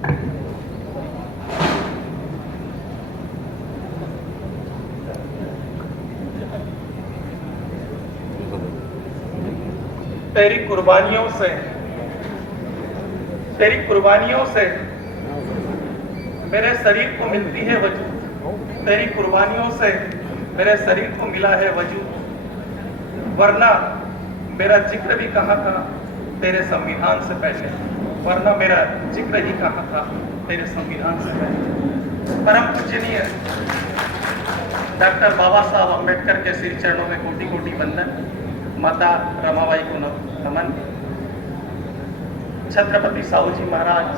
तेरी कुर्बानियों से मेरे शरीर को मिलती है वजूद। तेरी कुर्बानियों से मेरे शरीर को मिला है वजूद, वरना मेरा जिक्र भी कहाँ था तेरे संविधान से पहले, वरना मेरा जिक्र ही कहाँ था तेरे संविधान से पहले। परम पूजनीय डॉक्टर बाबा साहब अम्बेडकर के श्री चरणों में कोटि कोटि वंदन। माता रमाबाई को नमन। छत्रपति साहू जी महाराज,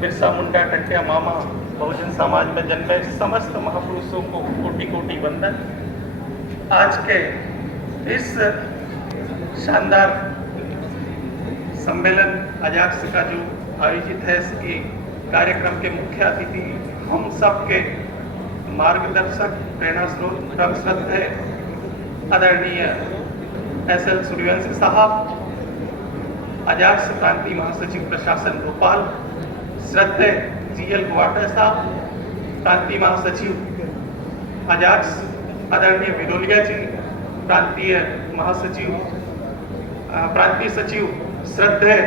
बिरसा मुंडा, टंटिया मामा, बहुजन समाज में जन्मे समस्त महापुरुषों को कोटि कोटि वंदन। आज के इस शानदार सम्मेलन अजाक्स का जो आयोजित है, इसकी कार्यक्रम के मुख्य अतिथि हम सब के मार्गदर्शक, प्रेरणा स्रोत, परम श्रद्धेय आदरणीय SL सूर्यवंशी साहब, अजाक्स प्रांतीय महासचिव प्रशासन भोपाल, श्रद्धेय GL गुवाटे साहब, प्रांतीय महासचिव अजाक्स, आदरणीय विरोलिया जी, प्रांतीय महासचिव, प्रांतीय सचिव श्रद्धेय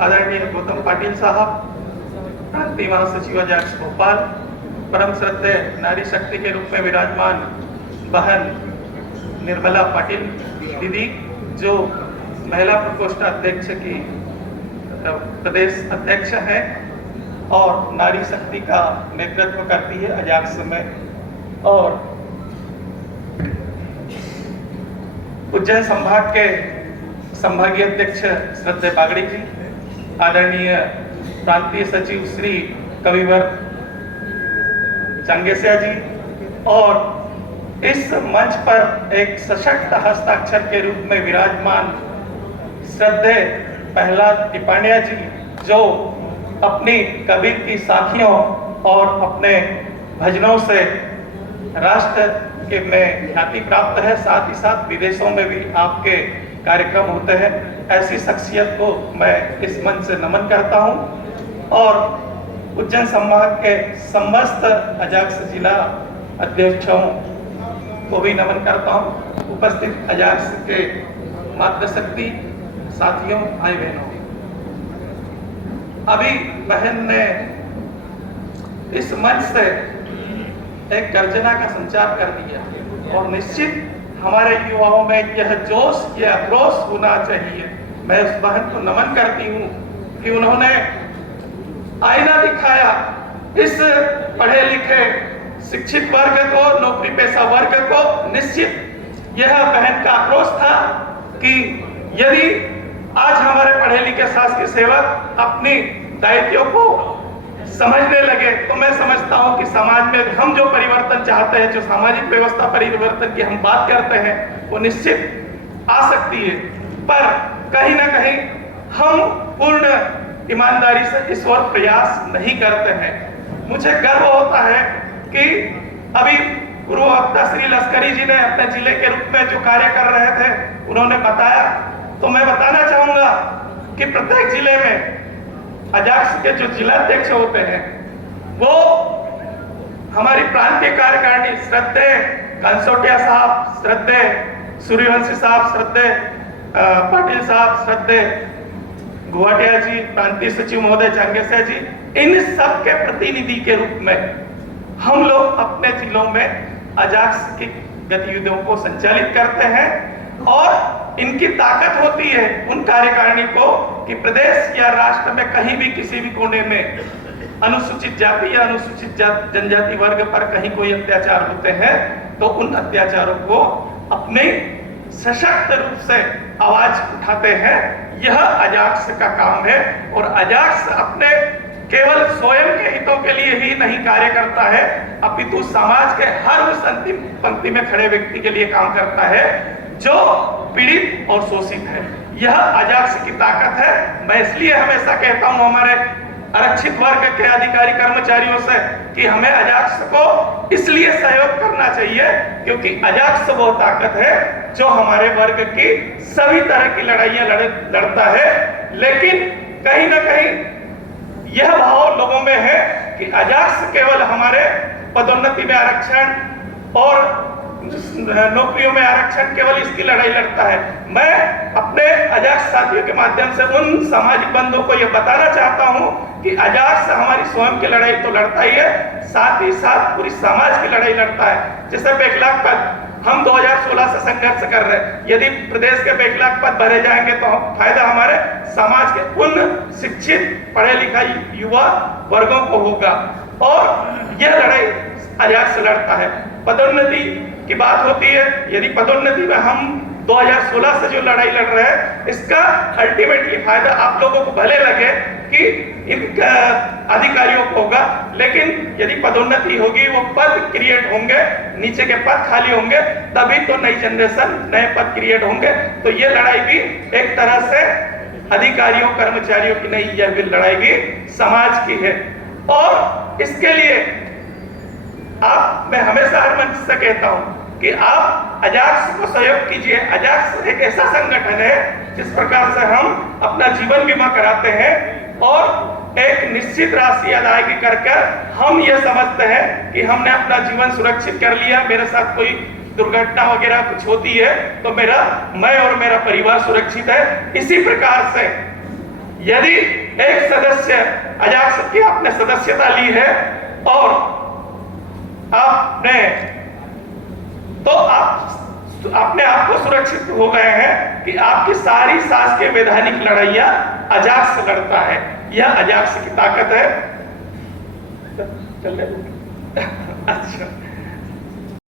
आदरणीय गौतम पाटिल साहब, प्रांतीय महासचिव अजाक्स भोपाल, परम श्रद्धेय नारी शक्ति के रूप में विराजमान बहन निर्मला पाटिल दीदी, जो महिला प्रकोष्ठ अध्यक्ष की प्रदेश अध्यक्ष है और नारी शक्ति का नेतृत्व करती है अजाक्स में, और उज्जैन संभाग के संभागीय अध्यक्ष श्रद्धेय बागड़ी जी, आदरणीय प्रांतीय सचिव श्री कविवर चांगेसिया जी, और इस मंच पर एक सशक्त हस्ताक्षर के रूप में विराजमान श्रद्धेय प्रहलाद टिपाण्या जी, जो अपनी कबीर की साखियों और अपने भजनों से राष्ट्र के में ख्याति प्राप्त है। साथ ही साथ विदेशों में भी आपके कार्यक्रम होते हैं। ऐसी शख्सियत को मैं इस मंच से नमन करता हूं, और उज्जैन संभाग के समस्त अजाक्स जिला अध्यक्षों को भी नमन करता हूं। उपस्थित अजाक्स के मातृशक्ति साथियों, भाई बहनों, अभी बहन ने इस मंच से एक गर्जना का संचार कर दिया, और निश्चित हमारे युवाओं में यह जोश, यह आक्रोश होना चाहिए। मैं उस बहन को नमन करती हूँ कि उन्होंने आईना दिखाया इस पढ़े लिखे शिक्षित वर्ग को, नौकरी पेशा वर्ग को। निश्चित यह बहन का आक्रोश था कि यदि आज हमारे पढ़े लिखे शासकीय सेवक अपनी दायित्वों को समझने लगे, तो मैं समझता हूं कि समाज में हम जो परिवर्तन चाहते हैं, जो सामाजिक व्यवस्था परिवर्तन की हम बात करते हैं, वो निश्चित आ सकती है। पर कहीं ना कहीं हम पूर्ण ईमानदारी से इस ओर प्रयास नहीं करते हैं। मुझे गर्व होता है कि अभी पूर्व वक्ता श्री लश्करी जी ने अपने जिले के रूप में जो कार्य कर रहे थे, उन्होंने बताया, तो मैं बताना चाहूंगा कि प्रत्येक जिले में अजाक्स के जो जिला अध्यक्ष होते हैं, वो हमारी प्रांतीय कार्यकारिणी श्रद्धेय कंसोटिया साहब, श्रद्धेय सूर्यवंशी साहब, श्रद्धेय पाटिल साहब, श्रद्धेय गुवाटिया जी, प्रांतीय सचिव महोदय चांगेसिया जी, इन सब के प्रतिनिधि के रूप में हम लोग अपने जिलों में अजाक्स की गतिविधियों को संचालित करते हैं, और इनकी ताकत होती है उन कार्यकारिणी को कि प्रदेश या राष्ट्र में कहीं भी किसी भी कोने में अनुसूचित जाति या अनुसूचित जनजाति वर्ग पर कहीं कोई अत्याचार होते हैं, तो उन अत्याचारों को अपने सशक्त रूप से आवाज उठाते हैं। यह अजाक्स का काम है, और अजाक्स अपने केवल स्वयं के हितों के लिए ही नहीं कार्य करता है, अपितु समाज के हर उस अंतिम पंक्ति में खड़े व्यक्ति के लिए काम करता है जो पीड़ित और शोषित है। यह अजाक्स की ताकत है। मैं इसलिए हमेशा कहता हूं हमारे आरक्षित वर्ग के अधिकारी कर्मचारियों से कि हमें अजाक्स को इसलिए सहयोग करना चाहिए क्योंकि अजाक्स वो ताकत है जो हमारे वर्ग की सभी तरह की लड़ाइयां लड़ता है, लेकिन कहीं ना कहीं यह कि अजाक्स केवल हमारे पदोन्नति में आरक्षण और नौकरियों में आरक्षण केवल इसकी लड़ाई लड़ता है। मैं अपने अजाक्स साथियों के माध्यम से उन सामाजिक बंधुओं को यह बताना चाहता हूं कि अजाक्स हमारी स्वयं की लड़ाई तो लड़ता ही है, साथ ही साथ पूरी समाज की लड़ाई लड़ता है। जैसे बैकलॉग पद हम 2016 से संघर्ष कर रहे हैं, यदि प्रदेश के बैकलॉग पद भरे जाएंगे तो फायदा हमारे समाज के उन शिक्षित पढ़े लिखा युवा वर्गों को होगा और यह लड़ाई अजाक्स लड़ता है। पदोन्नति की बात होती है, यदि पदोन्नति में हम 2016 से जो लड़ाई लड़ रहे हैं इसका अल्टीमेटली फायदा आप लोगों को भले लगे कि इन अधिकारियों को होगा, लेकिन यदि पदोन्नति होगी, वो पद क्रिएट होंगे, नीचे के पद खाली होंगे, तभी तो नई जनरेशन नए पद क्रिएट होंगे। तो ये लड़ाई भी एक तरह से अधिकारियों कर्मचारियों की नहीं, यह भी लड़ाई भी समाज की है। और इसके लिए मैं हमेशा हर मंच से कहता हूं कि आप अजाक्स को सहयोग कीजिए। अजाक्स एक ऐसा संगठन है जिस प्रकार से हम अपना जीवन बीमा कराते हैं और एक निश्चित राशि अदायगी करके हम ये समझते हैं कि हमने अपना जीवन सुरक्षित कर लिया, मेरे साथ कोई दुर्घटना वगैरह कुछ होती है तो मैं और मेरा परिवार सुरक्षित है। इसी प्रकार से यदि एक सदस्य अजाक्स की आपने सदस्यता ली है और आपने तो आप अपने आप को सुरक्षित हो गए हैं कि आपकी सारी शासकीय वैधानिक लड़ाइयां अजाक्स लड़ता है। यह अजाक्स की ताकत है। अच्छा